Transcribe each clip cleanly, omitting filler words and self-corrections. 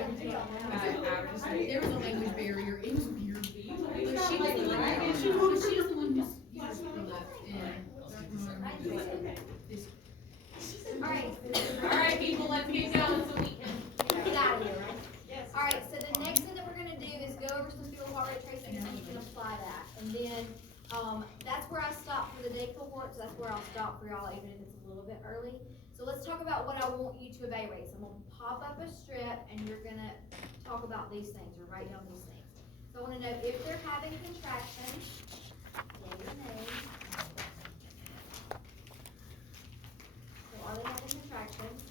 There was a language barrier, it was weird. But she was the one, who's left, Alright, people, let's get going so we can Get out of here, right? Yes. Alright, so the next thing that we're gonna do is go over some fetal heart rate tracing and you can apply that. And then, that's where I stop for the day cohort, so that's where I'll stop for y'all, even if it's a little bit early. So let's talk about what I want you to evaluate. So I'm gonna pop up a strip and you're gonna talk about these things or write down these things. So I wanna know if they're having contractions, yay or nay. So are they having contractions?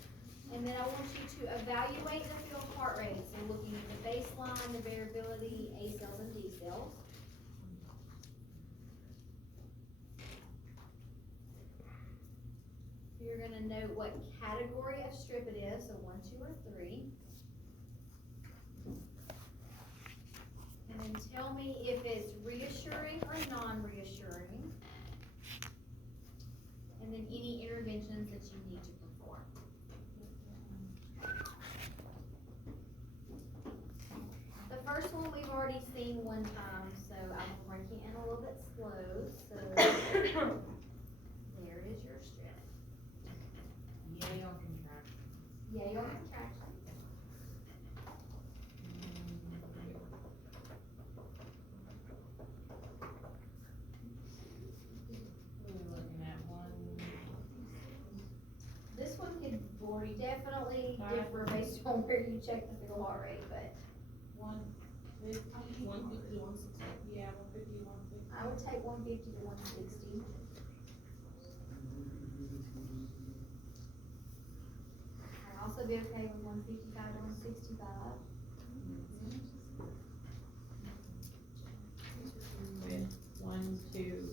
And then I want you to evaluate their fetal heart rate. So looking at the baseline, the variability, A cells and D cells. You're gonna note what category of strip it is, so 1, 2, or 3. And then tell me if it's reassuring or non-reassuring. And then any interventions that you need to perform. The first one we've already seen one time, so I'm breaking in a little bit slow, so there is your strip. Yay on contraction. Yay or contraction. We're looking at one. This one could definitely differ based on where you check the fetal heart rate, but 150, 160, yeah, 150, 160. I would take 150 to 160. I'd also be okay with 155 to 165. With 1, 2,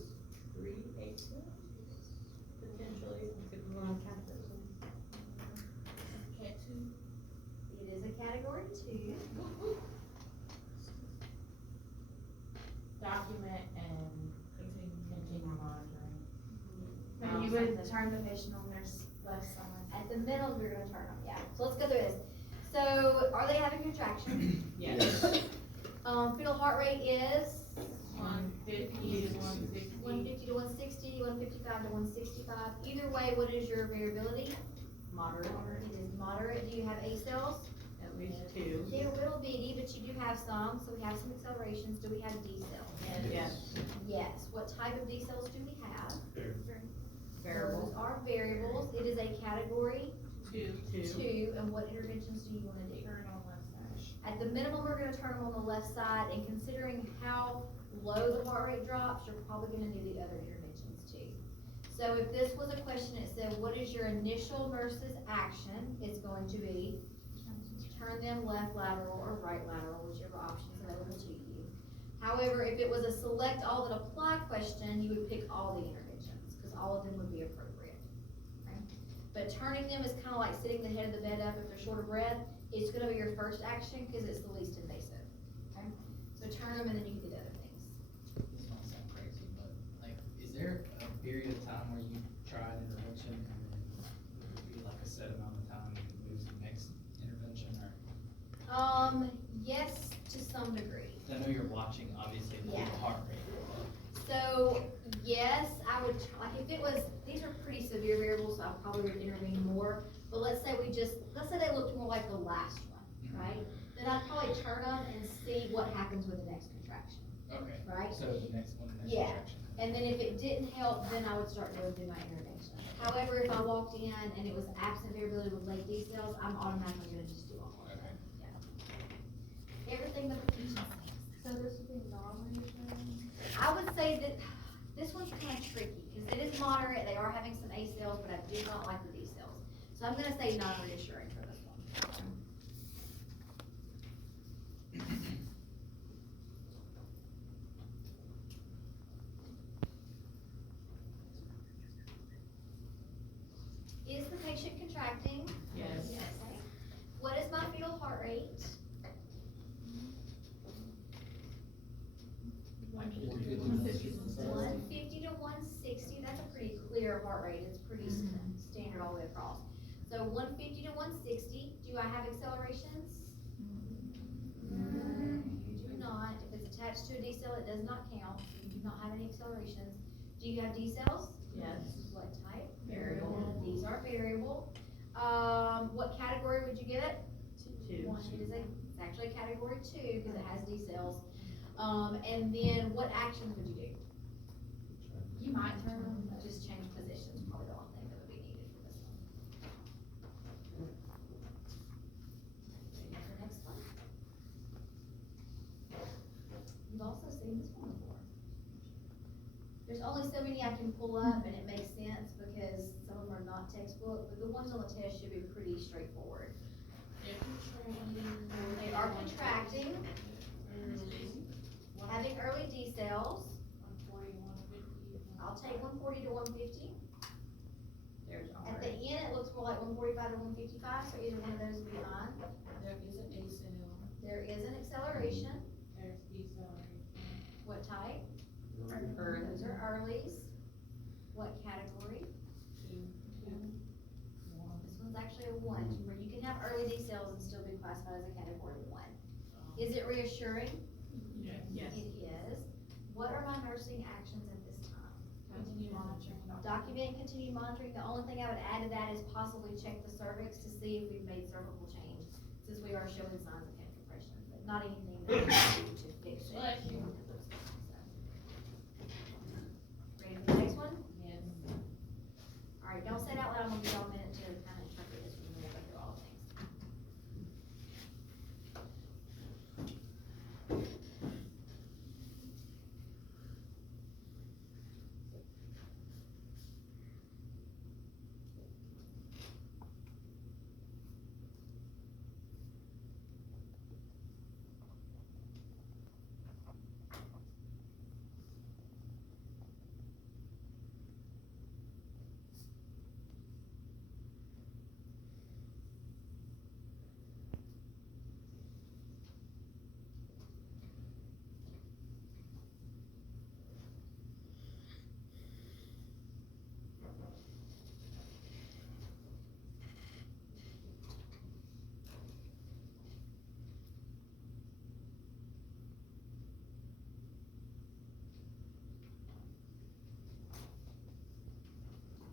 3 ACEs, potentially, if we want to count those. Cat 2. It is a category 2. Document and continue monitoring. No, you would turn the patient on their left side. At the middle, we're gonna turn them, yeah. So let's go through this. So, are they having contractions? Yes. Fetal heart rate is 150 to 160. 150 to 160, 155 to 165. Either way, what is your variability? Moderate. It is moderate. Do you have A cells? At least 2. They're little bitty, but you do have some, so we have some accelerations. Do we have D cells? Yes. Yes. What type of D cells do we have? Variable. Those are variables. It is a category 2. and what interventions do you want to do? Turn on left side. At the minimum, we're gonna turn them on the left side, and considering how low the heart rate drops, you're probably gonna do the other interventions too. So if this was a question that said, what is your initial nurse's action? It's going to be turn them left lateral or right lateral, whichever option is available to you. However, if it was a select all that apply question, you would pick all the interventions, because all of them would be appropriate. Okay? But turning them is kind of like sitting the head of the bed up if they're short of breath. It's gonna be your first action because it's the least invasive. Okay? So turn them and then you can do the other things. This might sound crazy, but like, is there a period of time where you try an intervention and then it would be like a set amount of time and move to the next intervention, or? Yes, to some degree. I know you're watching, obviously, the Yeah. heart rate. So, yes, I would, like, if it was, these are pretty severe variables, so I probably would intervene more. But let's say let's say they looked more like the last one, right? Then I'd probably turn them and see what happens with the next contraction, Okay. right? So the next one, the next Yeah. injection. And then if it didn't help, then I would start going through my intervention. However, if I walked in and it was absent variability with late D cells, I'm automatically gonna just do all of it. Okay. Yeah. Everything but the patient things. So this would be non-reassuring? I would say that this one's kind of tricky, because it is moderate, they are having some A cells, but I do not like the D cells. So I'm gonna say non-reassuring for this one. Is the patient contracting? Yes. Okay. What is my fetal heart rate? 150 to 160, that's a pretty clear heart rate, it's pretty standard all the way across. So 150 to 160, do I have accelerations? You do not, if it's attached to a decel, it does not count, you do not have any accelerations. Do you have decels? Yes. What type? Variable. These are variable. What category would you give it? Two. One, it's actually a category two, because it has decels. And then what actions would you do? You might turn them. Just change positions, probably the only thing that would be needed for this one. Ready for the next one? You've also seen this one before. There's only so many I can pull up, and it makes sense because some of them are not textbook, but the ones on the test should be pretty straightforward. They are contracting, having early decels. I'll take 140 to 150. There's At the end, it looks more like 145 to 155, so either one of those would be fine. There is an ACL. There is an acceleration. There's deceleration. What type? Early. Those are earlies. What category? This one's actually a one, where you can have early decels and still be classified as a category one. Is it reassuring? Yes. It is. What are my nursing actions at this time? Continue monitoring. Document and continue monitoring. The only thing I would add to that is possibly check the cervix to see if we've made cervical change, since we are showing signs of head compression, but not anything that we can do to fix it. Bless you. Ready for the next one? Yes. Alright, don't say it out loud, I'm gonna give y'all a minute to kind of interpret this one, we'll go through all the things.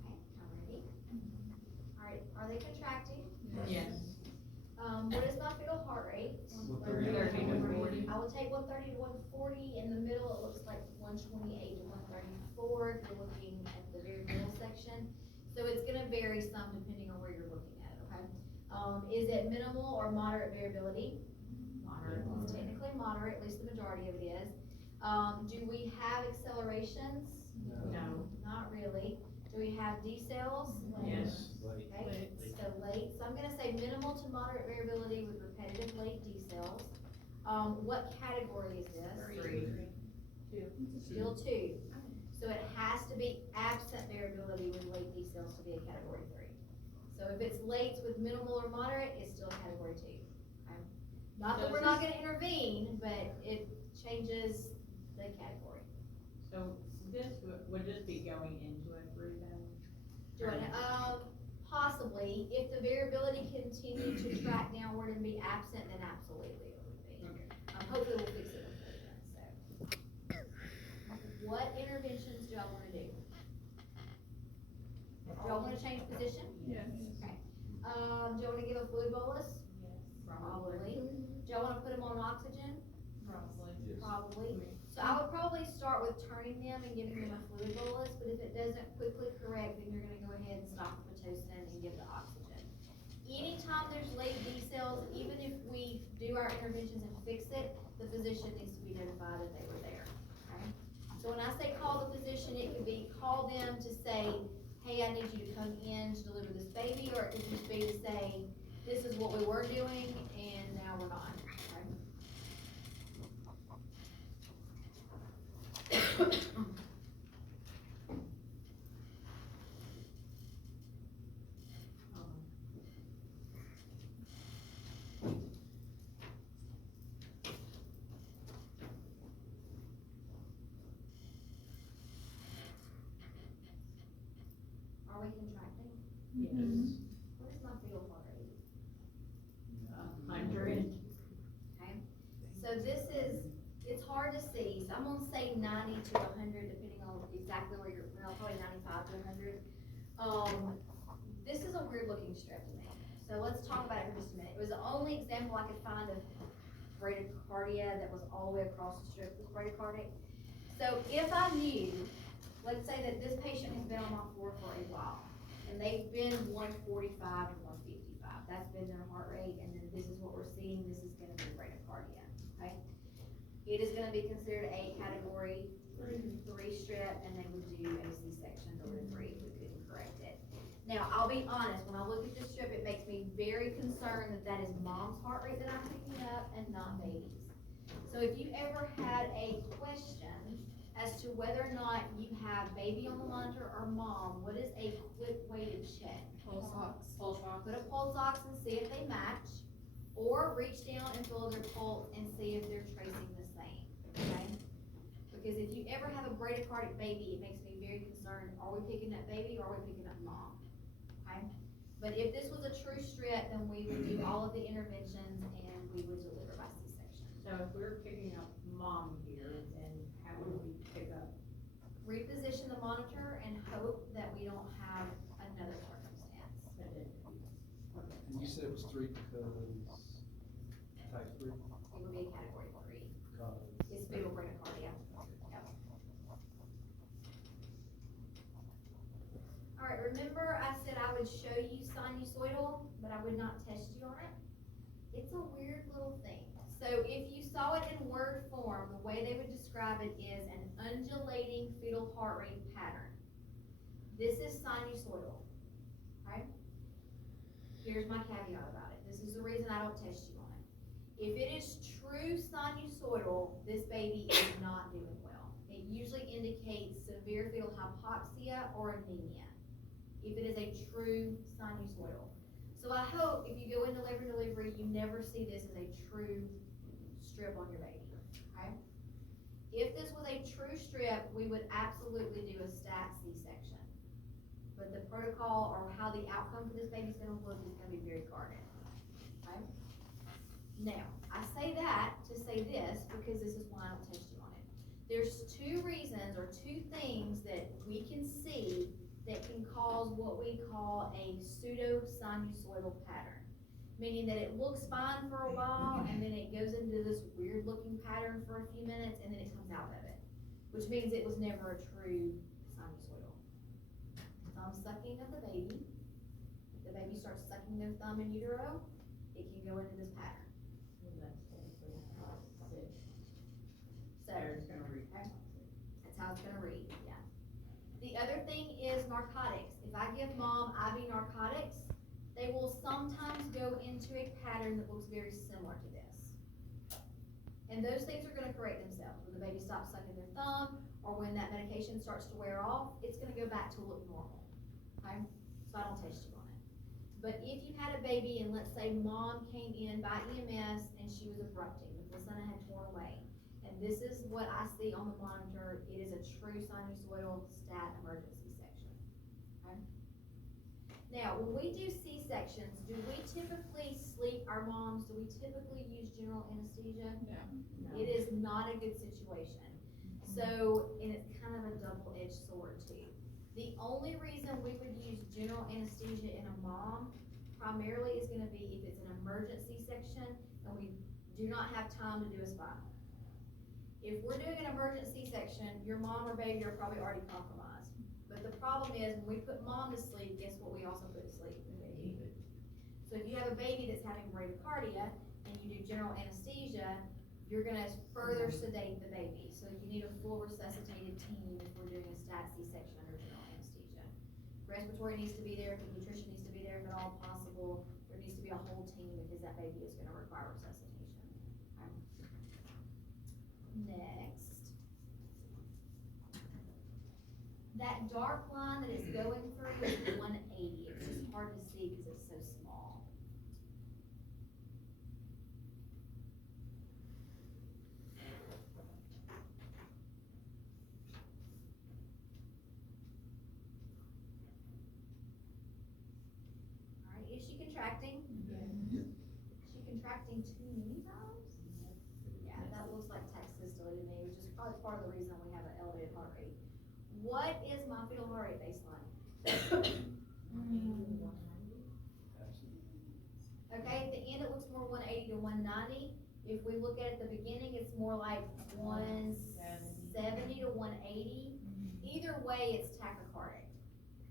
Okay, now ready? Alright, are they contracting? Yes. What is my fetal heart rate? 30 to 40. I will take 130 to 140, in the middle it looks like 128 to 134, if you're looking at the very middle section. So it's gonna vary some depending on where you're looking at it, okay? Is it minimal or moderate variability? Moderate. It's technically moderate, at least the majority of it is. Do we have accelerations? No. Not really. Do we have decels? Yes. Okay, so late, so I'm gonna say minimal to moderate variability with repetitive late decels. What category is this? Three. Still two. So it has to be absent variability with late decels to be a category three. So if it's late with minimal or moderate, it's still a category two. Okay? Not that we're not gonna intervene, but it changes the category. So this would just be going into a three then? Do it, possibly, if the variability continued to track downward and be absent, then absolutely it would be. Okay. Hopefully we'll fix it before then, so. What interventions do I wanna do? Do I wanna change position? Yes. Okay. Do I wanna give a fluid bolus? Probably. Do I wanna put them on oxygen? Probably. Probably. So I would probably start with turning them and giving them a fluid bolus, but if it doesn't quickly correct, then you're gonna go ahead and stop the Pitocin and give the oxygen. Anytime there's late decels, even if we do our interventions and fix it, the physician needs to be notified that they were there, okay? So when I say call the physician, it could be call them to say, hey, I need you to come in to deliver this baby, or it could just be to say, this is what we were doing, and now we're not, okay? Are we contracting? Yes. What is my fetal heart rate? 100. 90 to 100, depending on exactly where you're, well, probably 95 to 100. This is a weird looking strip to me. So let's talk about it for just a minute. It was the only example I could find of bradycardia that was all the way across the strip was bradycardic. So if I knew, let's say that this patient has been on my floor for a while, and they've been 145 to 155, that's been their heart rate, and then this is what we're seeing, this is gonna be bradycardia, okay? It is gonna be considered a category 3 strip, and they would do a C-section delivery if we couldn't correct it. Now, I'll be honest, when I look at this strip, it makes me very concerned that that is mom's heart rate that I'm picking up and not baby's. So if you ever had a question as to whether or not you have baby on the monitor or mom, what is a quick way to check? Pulse ox. Pulse ox. Put a pulse ox and see if they match, or reach down and feel their pulse and see if they're tracing the same, okay? Because if you ever have a bradycardic baby, it makes me very concerned, are we picking up baby or are we picking up mom, okay? But if this was a true strip, then we would do all of the interventions and we would deliver by C-section. So if we're picking up mom here, then how would we pick up? Reposition the monitor and hope that we don't have another circumstance. And you said it was 3 because type 3? It would be a category 3. It's fetal bradycardia. Yep. All right, remember I said I would show you sinusoidal, but I would not test you on it? It's a weird little thing. So if you saw it in word form, the way they would describe it is an undulating fetal heart rate pattern. This is sinusoidal, right? Here's my caveat about it. This is the reason I don't test you on it. If it is true sinusoidal, this baby is not doing well. It usually indicates severe fetal hypoxia or anemia, if it is a true sinusoidal. So I hope if you go into labor and delivery, you never see this as a true strip on your baby, okay? If this was a true strip, we would absolutely do a stat C-section. But the protocol or how the outcome for this baby's gonna look is gonna be very guarded, okay? Now, I say that to say this because this is why I don't test you on it. There's 2 reasons or 2 things that we can see that can cause what we call a pseudo-sinusoidal pattern. Meaning that it looks fine for a while and then it goes into this weird looking pattern for a few minutes and then it comes out of it. Which means it was never a true sinusoidal. Thumb sucking of the baby. If the baby starts sucking their thumb in utero, it can go into this pattern. So, It's gonna read. that's how it's gonna read, yeah. The other thing is narcotics. If I give mom IV narcotics, they will sometimes go into a pattern that looks very similar to this. And those things are gonna correct themselves. When the baby stops sucking their thumb, or when that medication starts to wear off, it's gonna go back to look normal, okay? So I don't test you on it. But if you had a baby and let's say mom came in by EMS and she was abrupting, the placenta had torn away, and this is what I see on the monitor, it is a true sinusoidal stat emergency section, okay? Now, when we do C-sections, do we typically sleep our moms? Do we typically use general anesthesia? No. It is not a good situation. So, and it's kind of a double-edged sword too. The only reason we would use general anesthesia in a mom primarily is gonna be if it's an emergency section and we do not have time to do a spinal. If we're doing an emergency section, your mom or baby are probably already compromised. But the problem is, when we put mom to sleep, guess what we also put to sleep? The baby. So if you have a baby that's having bradycardia and you do general anesthesia, you're gonna further sedate the baby. So you need a full resuscitated team if we're doing a stat C-section under general anesthesia. Respiratory needs to be there, nutrition needs to be there, if at all possible. There needs to be a whole team because that baby is gonna require resuscitation. Okay. Next. That dark line that it's going through is 180. It's just hard to see because it's so small. All right, is she contracting? Is she contracting too many times? Yeah, that looks like texted this to me, which is probably part of the reason we have an elevated heart rate. What is my fetal heart rate baseline? Okay, at the end it looks more 180 to 190. If we look at the beginning, it's more like 170 to 180. Either way, it's tachycardic,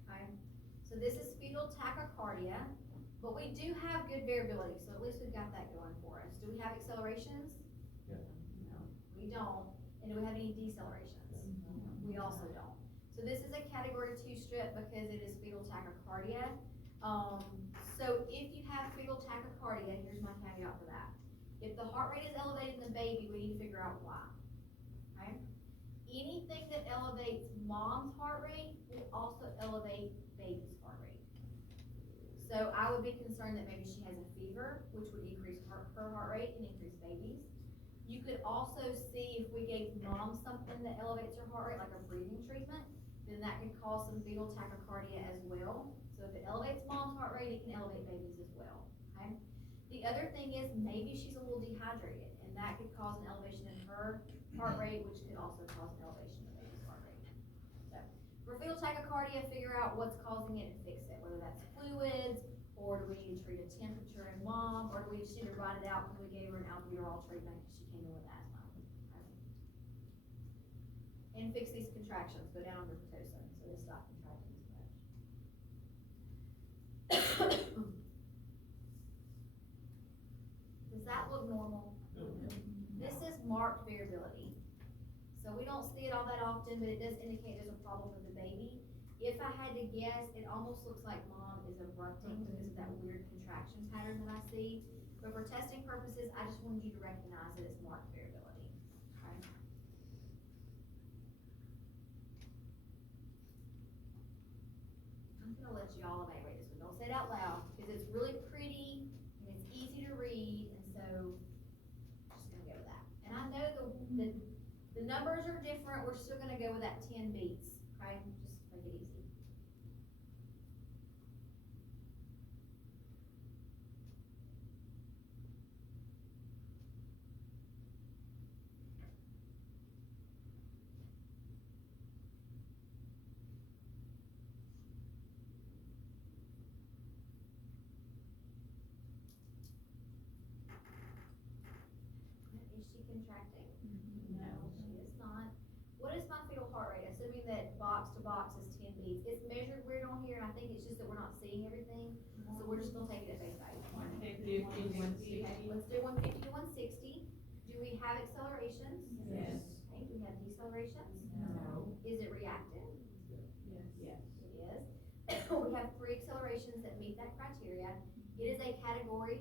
okay? So this is fetal tachycardia, but we do have good variability, so at least we've got that going for us. Do we have accelerations? Yeah. No, we don't. And do we have any decelerations? We also don't. So this is a category 2 strip because it is fetal tachycardia. So if you have fetal tachycardia, here's my caveat for that. If the heart rate is elevated in the baby, we need to figure out why, okay? Anything that elevates mom's heart rate will also elevate baby's heart rate. So I would be concerned that maybe she has a fever, which would increase her heart rate and increase baby's. You could also see if we gave mom something that elevates her heart rate, like a breathing treatment, then that could cause some fetal tachycardia as well. So if it elevates mom's heart rate, it can elevate baby's as well, okay? The other thing is maybe she's a little dehydrated, and that could cause an elevation in her heart rate, which could also cause an elevation in baby's heart rate. So for fetal tachycardia, figure out what's causing it and fix it, whether that's fluids, or do we need to treat a temperature in mom, or do we just need to ride it out because we gave her an albuterol treatment because she came in with asthma. Okay? And fix these contractions, go down under Pitocin, so they stop contracting as much. Does that look normal? This is marked variability. So we don't see it all that often, but it does indicate there's a problem with the baby. If I had to guess, it almost looks like mom is abrupting because of that weird contraction pattern that I see. But for testing purposes, I just wanted you to recognize that it's marked variability, okay? I'm gonna let you all evaluate this one. Don't say it out loud, because it's really pretty and it's easy to read, and so just gonna go with that. And I know the numbers are different. We're still gonna go with that 10 beats, okay? Just make it easy. Is she contracting? No, she is not. What is my fetal heart rate? Assuming that box to box is 10 beats. It's measured weird on here, and I think it's just that we're not seeing everything. So we're just gonna take it at face value. 150, 160. Okay, let's do 150 to 160. Do we have accelerations? Yes. Okay, do we have decelerations? No. Is it reactive? Yes. Yes. It is. We have 3 accelerations that meet that criteria. It is a category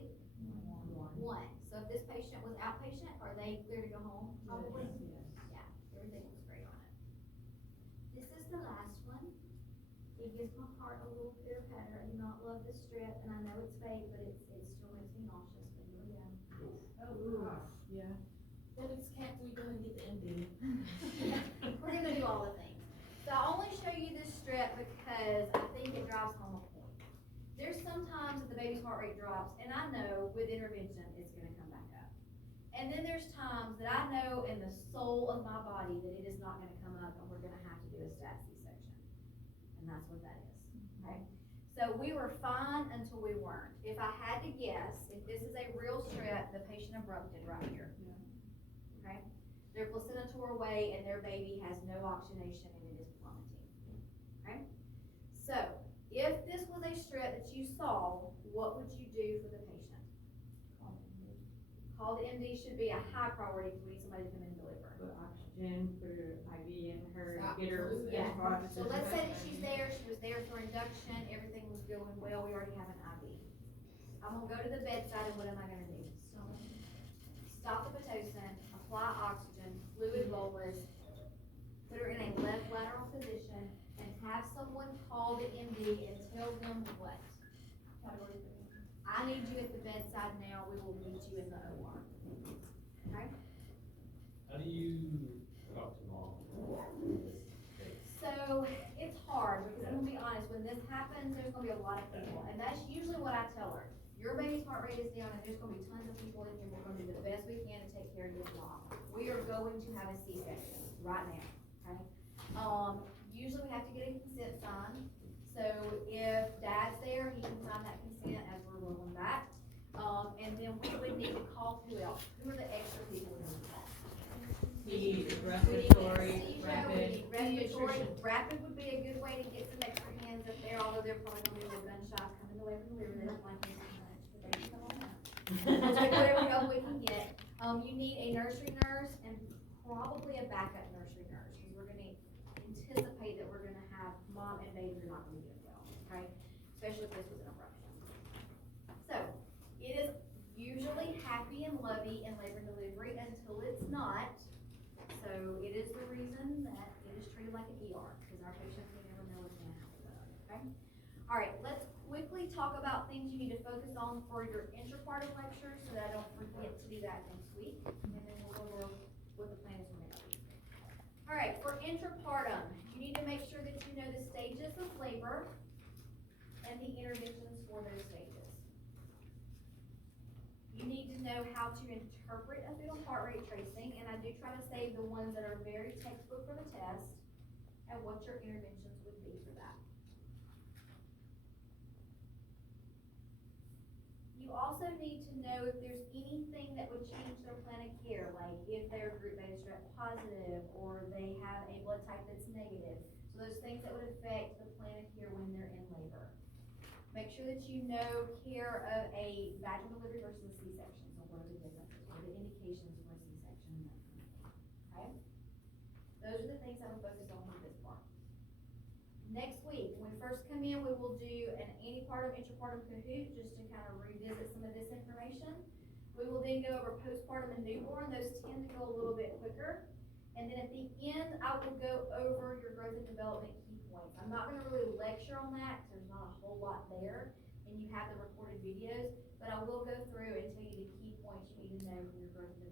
1. So if this patient was outpatient, are they clear to go home? Probably. Yeah, everything looks great on it. This is the last one. It gives my heart a little pitter patter. I do not love this strip, and I know it's fake, but it still makes me nauseous, but here we go. Oh, yeah. Dennis, can't we go and get the MD? We're gonna do all the things. So I only show you this strip because I think it drives home a point. There's sometimes that the baby's heart rate drops, and I know with intervention, it's gonna come back up. And then there's times that I know in the soul of my body that it is not gonna come up, and we're gonna have to do a stat C-section. And that's what that is, okay? So we were fine until we weren't. If I had to guess, if this is a real strip, the patient abrupted right here. Okay? Their placenta tore away and their baby has no oxygenation and it is plummeting. Okay? So, if this was a strip that you saw, what would you do for the patient? Call the MD should be a high priority because we need somebody to come in and deliver. Put oxygen, put her IV in her, Stop get her. fluid. Yeah. as far as So let's say that she's there, she was there for induction, everything was going well, we already have an IV. I'm gonna go to the bedside and what am I gonna do? Stop the Pitocin, apply oxygen, fluid bolus, put her in a left lateral position, and have someone call the MD and tell them what? Category 3. I need you at the bedside now, we will meet you in the OR. Okay? How do you talk to mom? So, it's hard, because I'm gonna be honest, when this happens, there's gonna be a lot of people, and that's usually what I tell her. Your baby's heart rate is down, and there's gonna be tons of people in here, we're gonna do the best we can to take care of your mom. We we are going to have a C-section right now, okay? Usually we have to get a consent signed, so if dad's there, he can sign that consent as we're rolling back. And then we would need to call who else? Who are the extra people in the class? Need We respiratory, need rapid. anesthesia, we need respiratory, rapid would be a good way to get some extra hands up there, although they're probably gonna be a little gun shy coming away from the river, they don't like me so much, but they can come on out. We'll take whatever help we can get. You need a nursery nurse and probably a backup nursery nurse, because we're gonna anticipate that we're gonna have mom and baby are not gonna be doing well, okay? Especially if this was an eruption. So, it is usually happy and lovey in labor and delivery until it's not. So, it is the reason that it is treated like an ER, because our patients, we never know what's gonna happen with them, okay? Alright, let's quickly talk about things you need to focus on for your intrapartum lecture, so that I don't forget to do that next week, and then we'll go over what the plan is for next week. Alright, for intrapartum, you need to make sure that you know the stages of labor and the interventions for those stages. You need to know how to interpret a fetal heart rate tracing, and I do try to save the ones that are very textbook for the test, and what your interventions would be for that. You also need to know if there's anything that would change their plan of care, like if they're group beta strep positive, or they have a blood type that's negative. So those things that would affect the plan of care when they're in labor. Make sure that you know care of a vaginal delivery versus a C-section, so what are the differences, what are the indications for a C-section, and that kind of thing, okay? Those are the things I would focus on for this part. Next week, when we first come in, we will do an antepartum, intrapartum Kahoot, just to kind of revisit some of this information. We will then go over postpartum and newborn, those tend to go a little bit quicker. And then at the end, I will go over your growth and development key points. I'm not gonna really lecture on that, because there's not a whole lot there, and you have the recorded videos, but I will go through and tell you the key points you need to know for your growth and